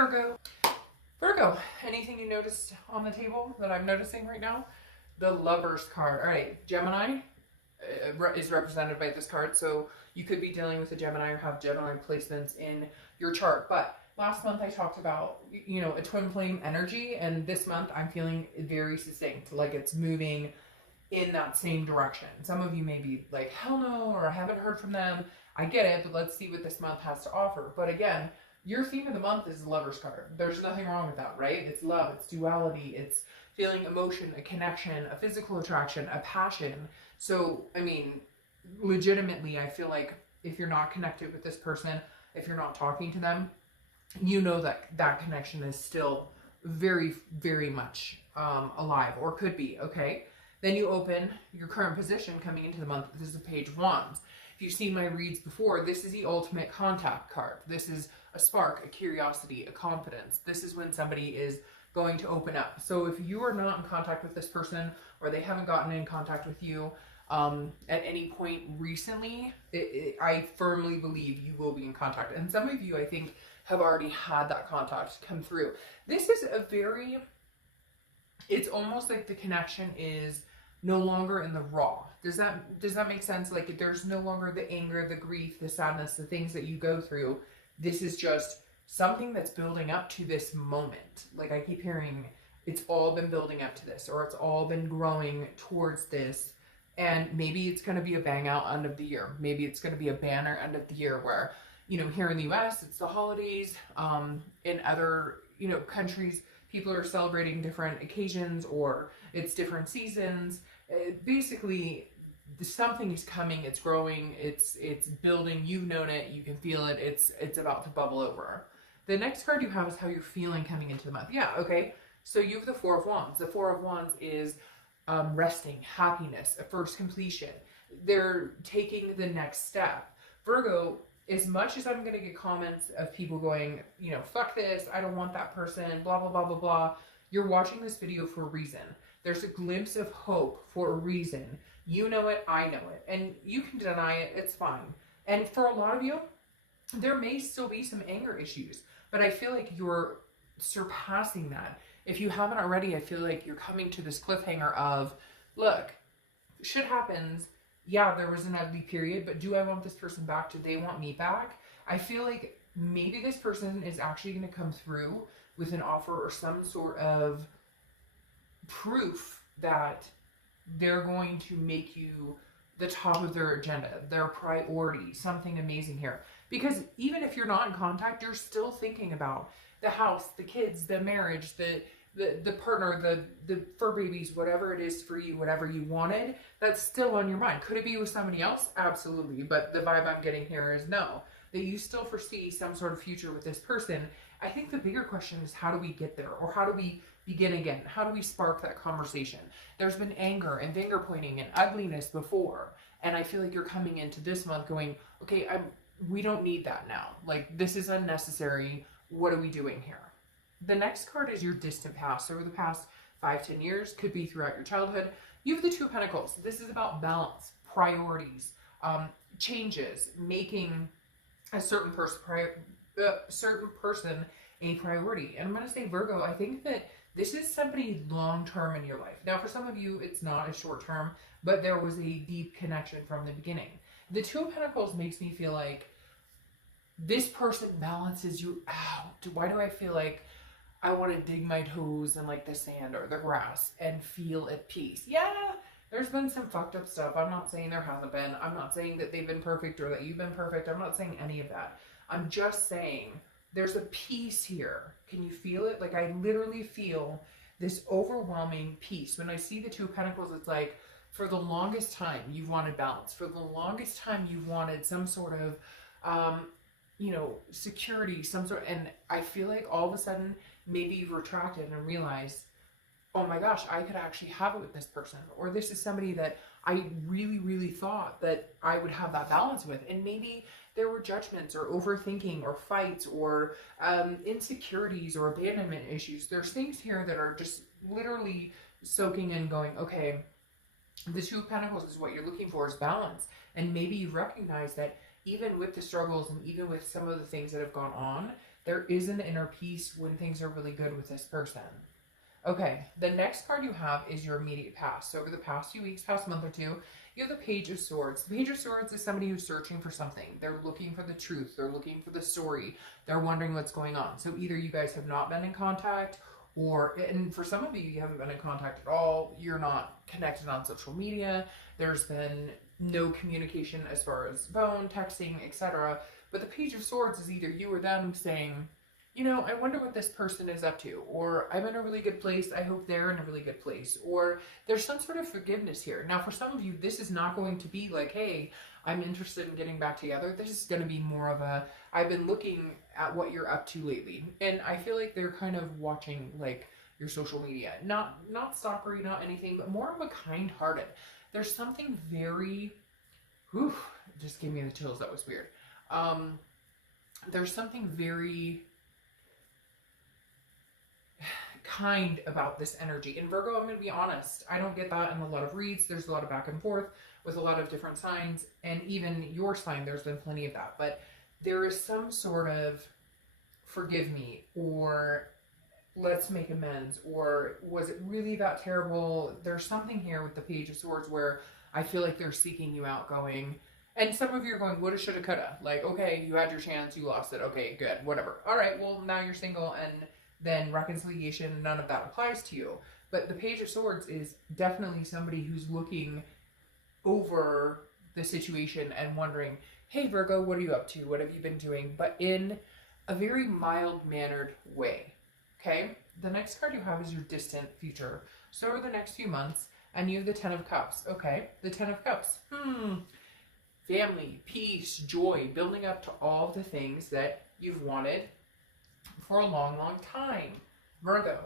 Virgo. Virgo, anything you noticed on the table that I'm noticing right now? The Lovers card. All right, Gemini is represented by this card, so you could be dealing with a Gemini or have Gemini placements in your chart. But last month I talked about, a twin flame energy, and this month I'm feeling very succinct, like it's moving in that same direction. Some of you may be like, hell no, or I haven't heard from them. I get it, but let's see what this month has to offer. But again, your theme of the month is the Lover's card. There's nothing wrong with that, right? It's love, it's duality, it's feeling emotion, a connection, a physical attraction, a passion. So, I mean, legitimately, I feel like if you're not connected with this person, if you're not talking to them, you know that that connection is still very, very much alive, or could be, okay? Then you open your current position coming into the month. This is the Page of Wands. If you've seen my reads before, this is the ultimate contact card. This is a spark, a curiosity, a confidence. This is when somebody is going to open up. So if you are not in contact with this person, or they haven't gotten in contact with you at any point recently, I firmly believe you will be in contact. And some of you, I think, have already had that contact come through. This is it's almost like the connection is no longer in the raw. Does that make sense? Like, there's no longer the anger, the grief, the sadness, the things that you go through. This is just something that's building up to this moment. Like, I keep hearing, it's all been building up to this, or it's all been growing towards this. And maybe it's going to be a bang out end of the year. Maybe it's going to be a banner end of the year where, here in the US, it's the holidays. In other, countries, people are celebrating different occasions, or it's different seasons. Basically, something is coming, it's growing, it's building. You've known it, you can feel it, it's about to bubble over. The next card you have is how you're feeling coming into the month. Yeah, okay. So you have the Four of Wands. The Four of Wands is resting, happiness, a first completion. They're taking the next step. Virgo, as much as I'm going to get comments of people going, fuck this, I don't want that person, blah, blah, blah, blah, blah. You're watching this video for a reason. There's a glimpse of hope for a reason. You know it, I know it. And you can deny it, it's fine. And for a lot of you, there may still be some anger issues, but I feel like you're surpassing that. If you haven't already, I feel like you're coming to this cliffhanger of, look, shit happens. Yeah, there was an ugly period, but do I want this person back? Do they want me back? I feel like maybe this person is actually going to come through with an offer or some sort of proof that they're going to make you the top of their agenda, their priority, something amazing here. Because even if you're not in contact, you're still thinking about the house, the kids, the marriage, the partner, the fur babies, whatever it is for you, whatever you wanted, that's still on your mind. Could it be with somebody else? Absolutely. But the vibe I'm getting here is no, that you still foresee some sort of future with this person. I think the bigger question is, how do we get there? Or how do we begin again? How do we spark that conversation? There's been anger and finger pointing and ugliness before. And I feel like you're coming into this month going, okay, we don't need that now. Like, this is unnecessary. What are we doing here? The next card is your distant past. Over the past 5-10 years, could be throughout your childhood. You have the Two of Pentacles. This is about balance, priorities, changes, making a certain person a priority. And I'm going to say, Virgo, I think that this is somebody long-term in your life. Now, for some of you, it's not a short-term, but there was a deep connection from the beginning. The Two of Pentacles makes me feel like this person balances you out. Why do I feel like I want to dig my toes in like the sand or the grass and feel at peace? Yeah, there's been some fucked up stuff. I'm not saying there hasn't been. I'm not saying that they've been perfect or that you've been perfect. I'm not saying any of that. I'm just saying there's a peace here. Can you feel it? Like, I literally feel this overwhelming peace. When I see the Two of Pentacles, it's like, for the longest time, you've wanted balance. For the longest time, you've wanted some sort of, security, some sort. And I feel like all of a sudden, maybe you've retracted and realized, oh my gosh, I could actually have it with this person. Or this is somebody that I really, really thought that I would have that balance with. And maybe there were judgments or overthinking or fights or insecurities or abandonment issues. There's things here that are just literally soaking in, going, okay, the Two of Pentacles is what you're looking for, is balance. And maybe you recognize that even with the struggles and even with some of the things that have gone on, There is an inner peace when things are really good with this person. Okay, the next card you have is your immediate past. So over the past few weeks, past month or two, you have the Page of Swords. The Page of Swords is somebody who's searching for something. They're looking for the truth. They're looking for the story. They're wondering what's going on. So either you guys have not been in contact, or, and for some of you, you haven't been in contact at all. You're not connected on social media. There's been no communication as far as phone, texting, etc. But the Page of Swords is either you or them saying, you know, I wonder what this person is up to, or I'm in a really good place, I hope they're in a really good place, or there's some sort of forgiveness here. Now, for some of you, this is not going to be like, hey, I'm interested in getting back together. This is going to be more of a, I've been looking at what you're up to lately, and I feel like they're kind of watching, like, your social media. Not stalkery, not anything, but more of a kind-hearted. There's something very, whew, just gave me the chills, that was weird. There's something very kind about this energy. In Virgo, I'm going to be honest, I don't get that in a lot of reads. There's a lot of back and forth with a lot of different signs, and even your sign, there's been plenty of that. But there is some sort of forgive me, or let's make amends, or was it really that terrible? There's something here with the Page of Swords where I feel like they're seeking you out, going, and some of you are going, woulda, shoulda, coulda. Like, okay, you had your chance, you lost it. Okay, good, whatever. All right, well, now you're single, and then reconciliation, none of that applies to you. But the Page of Swords is definitely somebody who's looking over the situation and wondering, hey, Virgo, what are you up to? What have you been doing? But in a very mild-mannered way, okay? The next card you have is your distant future. So over the next few months, and you have the Ten of Cups. Okay, the Ten of Cups. Family, peace, joy, building up to all of the things that you've wanted for a long, long time. Virgo,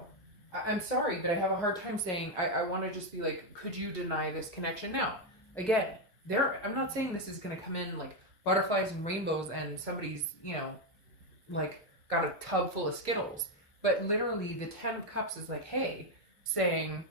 I'm sorry, but I have a hard time saying, I want to just be like, could you deny this connection now? Again, I'm not saying this is going to come in like butterflies and rainbows and somebody's, you know, like got a tub full of Skittles. But literally the Ten of Cups is like, hey, saying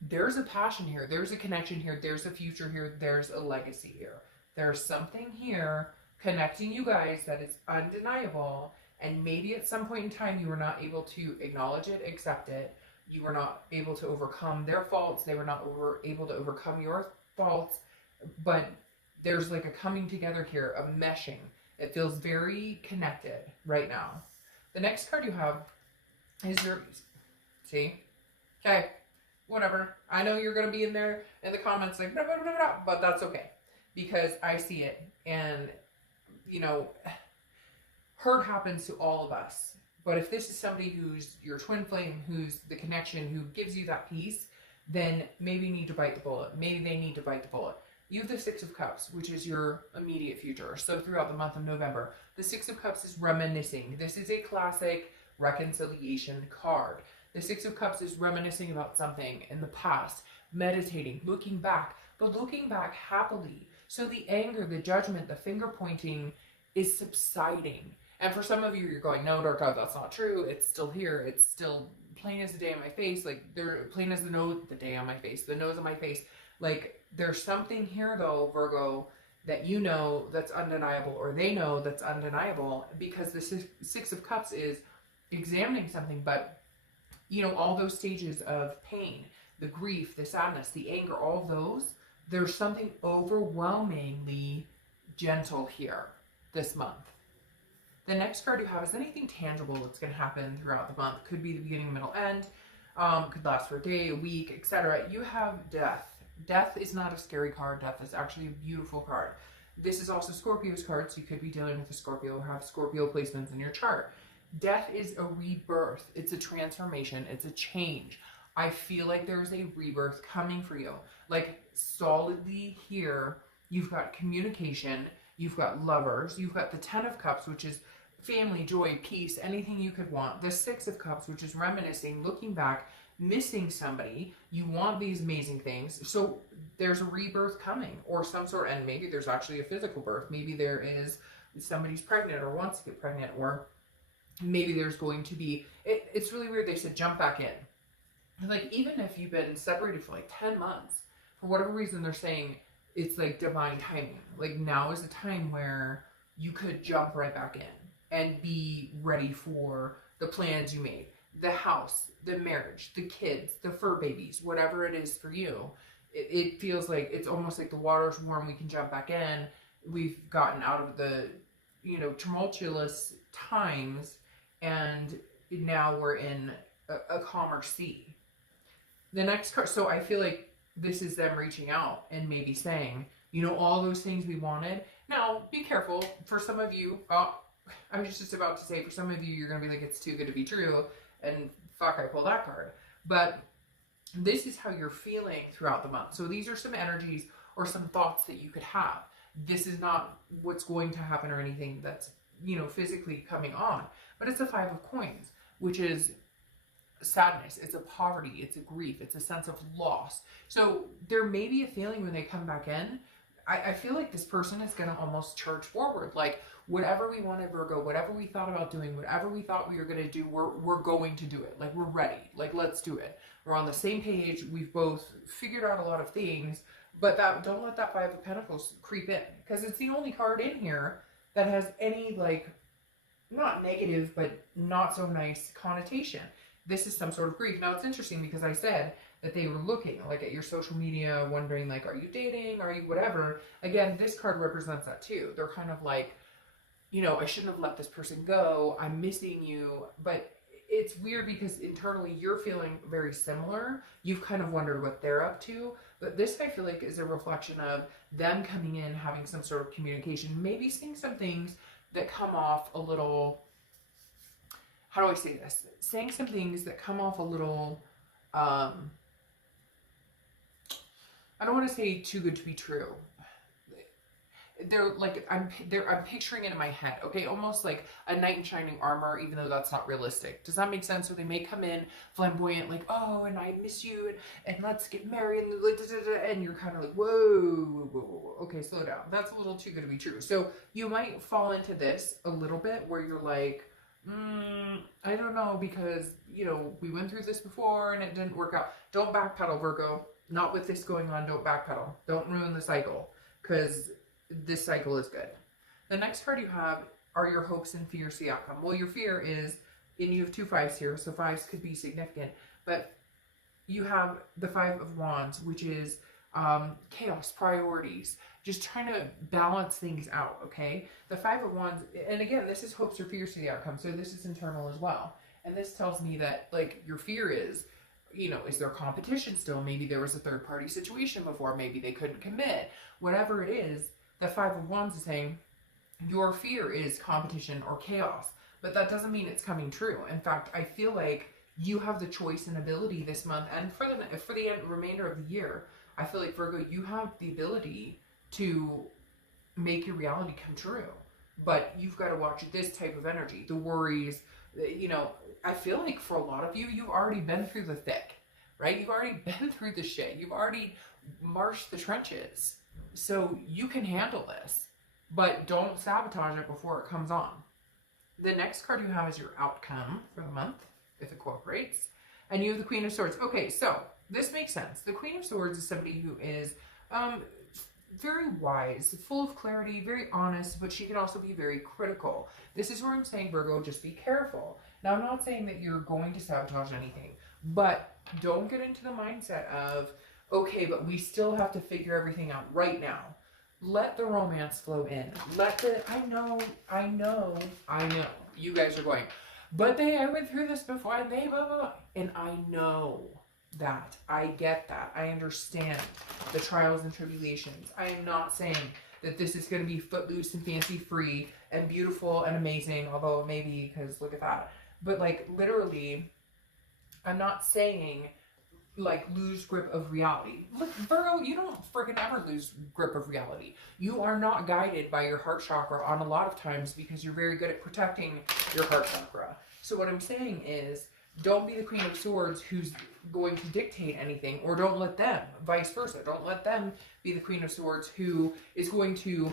there's a passion here, there's a connection here, there's a future here, there's a legacy here. There's something here connecting you guys that is undeniable. And maybe at some point in time, you were not able to acknowledge it, accept it. You were not able to overcome their faults. They were not able to overcome your faults. But there's like a coming together here, a meshing. It feels very connected right now. The next card you have is your, see? Okay, whatever. I know you're going to be in there in the comments like, blah, blah, blah, blah, but that's okay. Because I see it. And, you know, hurt happens to all of us. But if this is somebody who's your twin flame, who's the connection, who gives you that peace, then maybe you need to bite the bullet. Maybe they need to bite the bullet. You have the Six of Cups, which is your immediate future. So throughout the month of November, the Six of Cups is reminiscing. This is a classic reconciliation card. The Six of Cups is reminiscing about something in the past, meditating, looking back, but looking back happily. So the anger, the judgment, the finger pointing is subsiding. And for some of you, you're going, no, Dark God, that's not true. It's still here. It's still plain as the day on my face. Like, they're plain as the nose, the day on my face, the nose on my face. Like, there's something here, though, Virgo, that you know that's undeniable, or they know that's undeniable, because the Six of Cups is examining something. But, you know, all those stages of pain, the grief, the sadness, the anger, all those, there's something overwhelmingly gentle here this month. The next card you have is anything tangible that's going to happen throughout the month. Could be the beginning, middle, end. Could last for a day, a week, etc. You have Death. Death is not a scary card. Death is actually a beautiful card. This is also Scorpio's card, so you could be dealing with a Scorpio or have Scorpio placements in your chart. Death is a rebirth. It's a transformation. It's a change. I feel like there's a rebirth coming for you. Like, solidly here, you've got communication, you've got lovers, you've got the Ten of Cups, which is family, joy, peace, anything you could want. The Six of Cups, which is reminiscing, looking back, missing somebody. You want these amazing things. So there's a rebirth coming, or some sort, and maybe there's actually a physical birth. Maybe there is somebody's pregnant or wants to get pregnant, or maybe there's going to be, it's really weird. They said jump back in. Like, even if you've been separated for like 10 months, for whatever reason, they're saying it's like divine timing. Like, now is the time where you could jump right back in. and be ready for the plans you made. The house, the marriage, the kids, the fur babies, whatever it is for you. It feels like it's almost like the water's warm, we can jump back in. We've gotten out of the, tumultuous times, and now we're in a calmer sea. The next card, so I feel like this is them reaching out and maybe saying, all those things we wanted. Now, be careful. For some of you, I was just about to say, for some of you, you're going to be like, it's too good to be true. And fuck, I pulled that card. But this is how you're feeling throughout the month. So these are some energies or some thoughts that you could have. This is not what's going to happen or anything that's, physically coming on. But it's a 5 of coins, which is sadness. It's a poverty. It's a grief. It's a sense of loss. So there may be a feeling when they come back in, I feel like this person is going to almost charge forward. Like, whatever we wanted, Virgo, whatever we thought about doing, whatever we thought we were going to do, we're going to do it. Like, we're ready. Like, let's do it. We're on the same page. We've both figured out a lot of things, but don't let that 5 of Pentacles creep in, because it's the only card in here that has any, like, not negative, but not so nice connotation. This is some sort of grief. Now, it's interesting because I said that they were looking, like, at your social media, wondering, like, are you dating? Are you whatever? Again, this card represents that too. They're kind of like, I shouldn't have let this person go. I'm missing you. But it's weird because internally you're feeling very similar. You've kind of wondered what they're up to. But this, I feel like, is a reflection of them coming in, having some sort of communication, maybe saying some things that come off a little, how do I say this? Saying some things that come off a little, I don't want to say too good to be true. They're like, I'm picturing it in my head, okay? Almost like a knight in shining armor, even though that's not realistic. Does that make sense? So they may come in flamboyant, like, oh, and I miss you, and let's get married, and you're kind of like, whoa, okay, slow down. That's a little too good to be true. So you might fall into this a little bit where you're like, I don't know, because, we went through this before and it didn't work out. Don't backpedal, Virgo. Not with this going on, don't backpedal. Don't ruin the cycle, because this cycle is good. The next card you have are your hopes and fears, the outcome. Well, your fear is, and you have 2 5s here, so 5s could be significant, but you have the 5 of Wands, which is chaos, priorities, just trying to balance things out, okay? The 5 of Wands, and again, this is hopes or fears to the outcome, so this is internal as well. And this tells me that, like, your fear is, is there competition still? Maybe there was a third-party situation before. Maybe they couldn't commit. Whatever it is, the 5 of Wands is saying your fear is competition or chaos, but that doesn't mean it's coming true. In fact, I feel like you have the choice and ability this month, and for the remainder of the year, I feel like, Virgo, you have the ability to make your reality come true. But you've got to watch this type of energy, the worries. I feel like for a lot of you, you've already been through the thick, right? You've already been through the shit. You've already marched the trenches. So you can handle this, but don't sabotage it before it comes on. The next card you have is your outcome for the month, if it cooperates. And you have the Queen of Swords. Okay, so this makes sense. The Queen of Swords is somebody who is very wise, full of clarity, very honest, but she can also be very critical. This is where I'm saying, Virgo, just be careful. Now, I'm not saying that you're going to sabotage anything, but don't get into the mindset of, okay, but we still have to figure everything out right now. Let the romance flow in. I know, you guys are going, but I went through this before, and they blah, blah, blah. And I know that. I get that. I understand the trials and tribulations. I am not saying that this is going to be footloose and fancy free and beautiful and amazing, although maybe, because look at that. But, like, literally, I'm not saying, like, lose grip of reality. Look, Virgo, you don't freaking ever lose grip of reality. You are not guided by your heart chakra on a lot of times because you're very good at protecting your heart chakra. So what I'm saying is, don't be the Queen of Swords who's going to dictate anything, or don't let them, vice versa. Don't let them be the Queen of Swords who is going to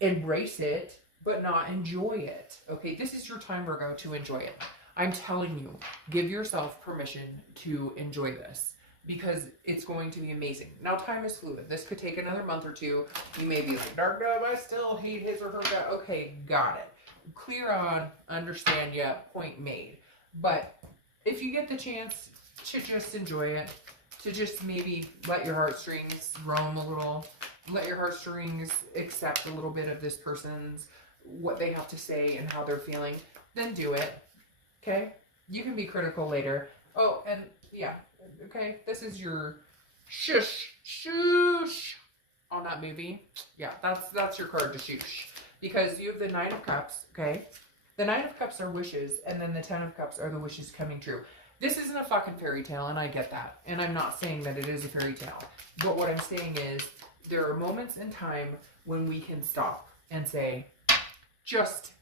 embrace it but not enjoy it. Okay, this is your time, Virgo, to enjoy it. I'm telling you, give yourself permission to enjoy this because it's going to be amazing. Now, time is fluid. This could take another month or two. You may be like, Dark Dove, I still hate his or her guy. Okay, got it. clear on, understand ya, point made. But if you get the chance to just enjoy it, to just maybe let your heartstrings roam a little, let your heartstrings accept a little bit of this person's, what they have to say and how they're feeling, then do it. Okay? You can be critical later. Oh, and yeah, okay, this is your shush on that movie. Yeah, that's your card to shush. Because you have the Nine of Cups, okay? The Nine of Cups are wishes, and then the Ten of Cups are the wishes coming true. This isn't a fucking fairy tale, and I get that. And I'm not saying that it is a fairy tale. But what I'm saying is, there are moments in time when we can stop and say, just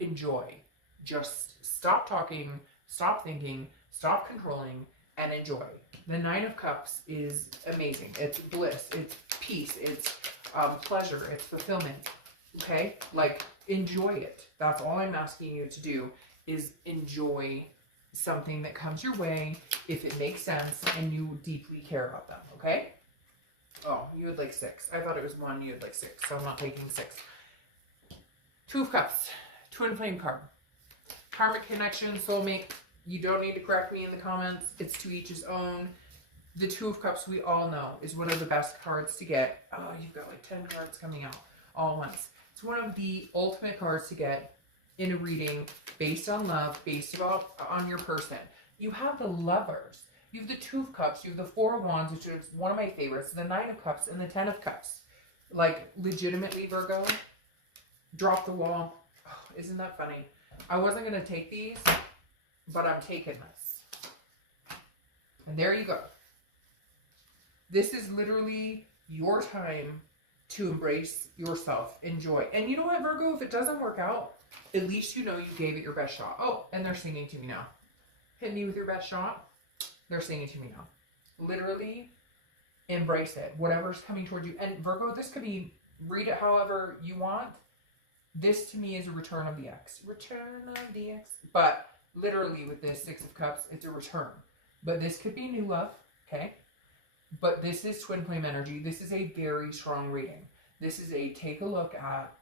enjoy. Just stop talking, stop thinking, stop controlling, and enjoy. The Nine of Cups is amazing. It's bliss, it's peace, it's pleasure, it's fulfillment. Okay? Like, enjoy it. That's all I'm asking you to do, is enjoy something that comes your way if it makes sense and you deeply care about them. Okay? Oh, you had like 6. I thought it was 1. You had like 6, so I'm not taking 6. Two of Cups. Twin flame card. Karmic connection, soulmate. You don't need to correct me in the comments. It's to each his own. The Two of Cups, we all know, is one of the best cards to get. Oh, you've got like 10 cards coming out all at once. It's one of the ultimate cards to get in a reading based on love, based on your person. You have the Lovers. You have the Two of Cups. You have the Four of Wands, which is one of my favorites. The Nine of Cups and the 10 of Cups. Like, legitimately, Virgo, drop the wall. Oh, isn't that funny? I wasn't going to take these, but I'm taking this. And there you go. This is literally your time to embrace yourself. Enjoy. And you know what, Virgo? If it doesn't work out, at least you know you gave it your best shot. Oh, and they're singing to me now. Hit me with your best shot. They're singing to me now. Literally embrace it. Whatever's coming towards you. And Virgo, this could be, read it however you want. This to me is a return of the ex. Return of the ex. But literally with this Six of Cups, it's a return. But this could be new love, okay? But this is twin flame energy. This is a very strong reading. This is a take a look at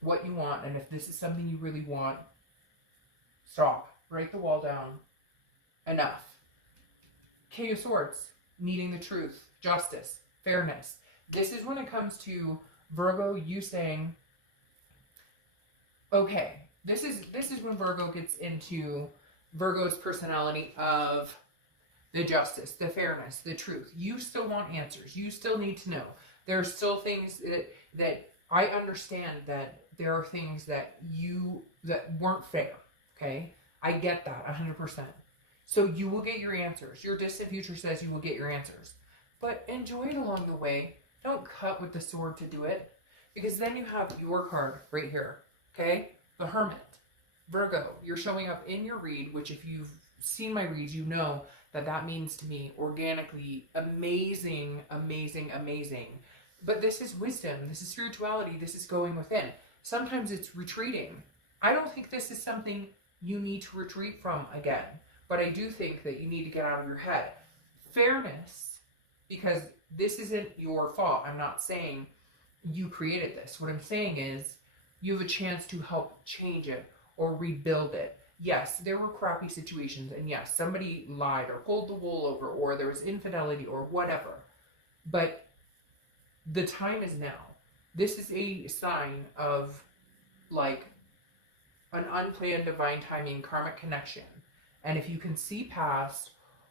what you want. And if this is something you really want, stop. Break the wall down. Enough. King of Swords. Needing the truth. Justice. Fairness. This is when it comes to Virgo, you saying, okay, this is when Virgo gets into Virgo's personality of the justice, the fairness, the truth. You still want answers. You still need to know. There are still things that I understand that there are things that weren't fair. Okay? I get that 100%. So you will get your answers. Your distant future says you will get your answers. But enjoy it along the way. Don't cut with the sword to do it. Because then you have your card right here. Okay? The Hermit. Virgo, you're showing up in your read, which if you've seen my reads, you know that means to me organically amazing, amazing, amazing. But this is wisdom. This is spirituality. This is going within. Sometimes it's retreating. I don't think this is something you need to retreat from again. But I do think that you need to get out of your head. Fairness, because this isn't your fault. I'm not saying you created this. What I'm saying is you have a chance to help change it or rebuild it. Yes, there were crappy situations, and yes, somebody lied or pulled the wool over, or there was infidelity or whatever. But the time is now. This is a sign of, like, an unplanned divine timing karmic connection. And if you can see past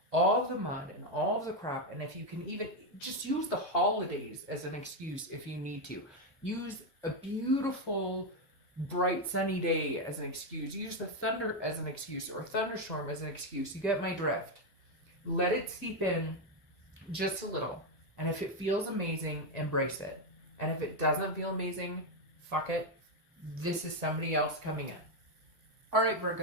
all of the mud and all of the crap, and if you can even just use the holidays as an excuse if you need to. Use a beautiful, bright, sunny day as an excuse. Use the thunder as an excuse, or thunderstorm as an excuse. You get my drift. Let it seep in just a little. And if it feels amazing, embrace it. And if it doesn't feel amazing, fuck it. This is somebody else coming in. All right, Virgo.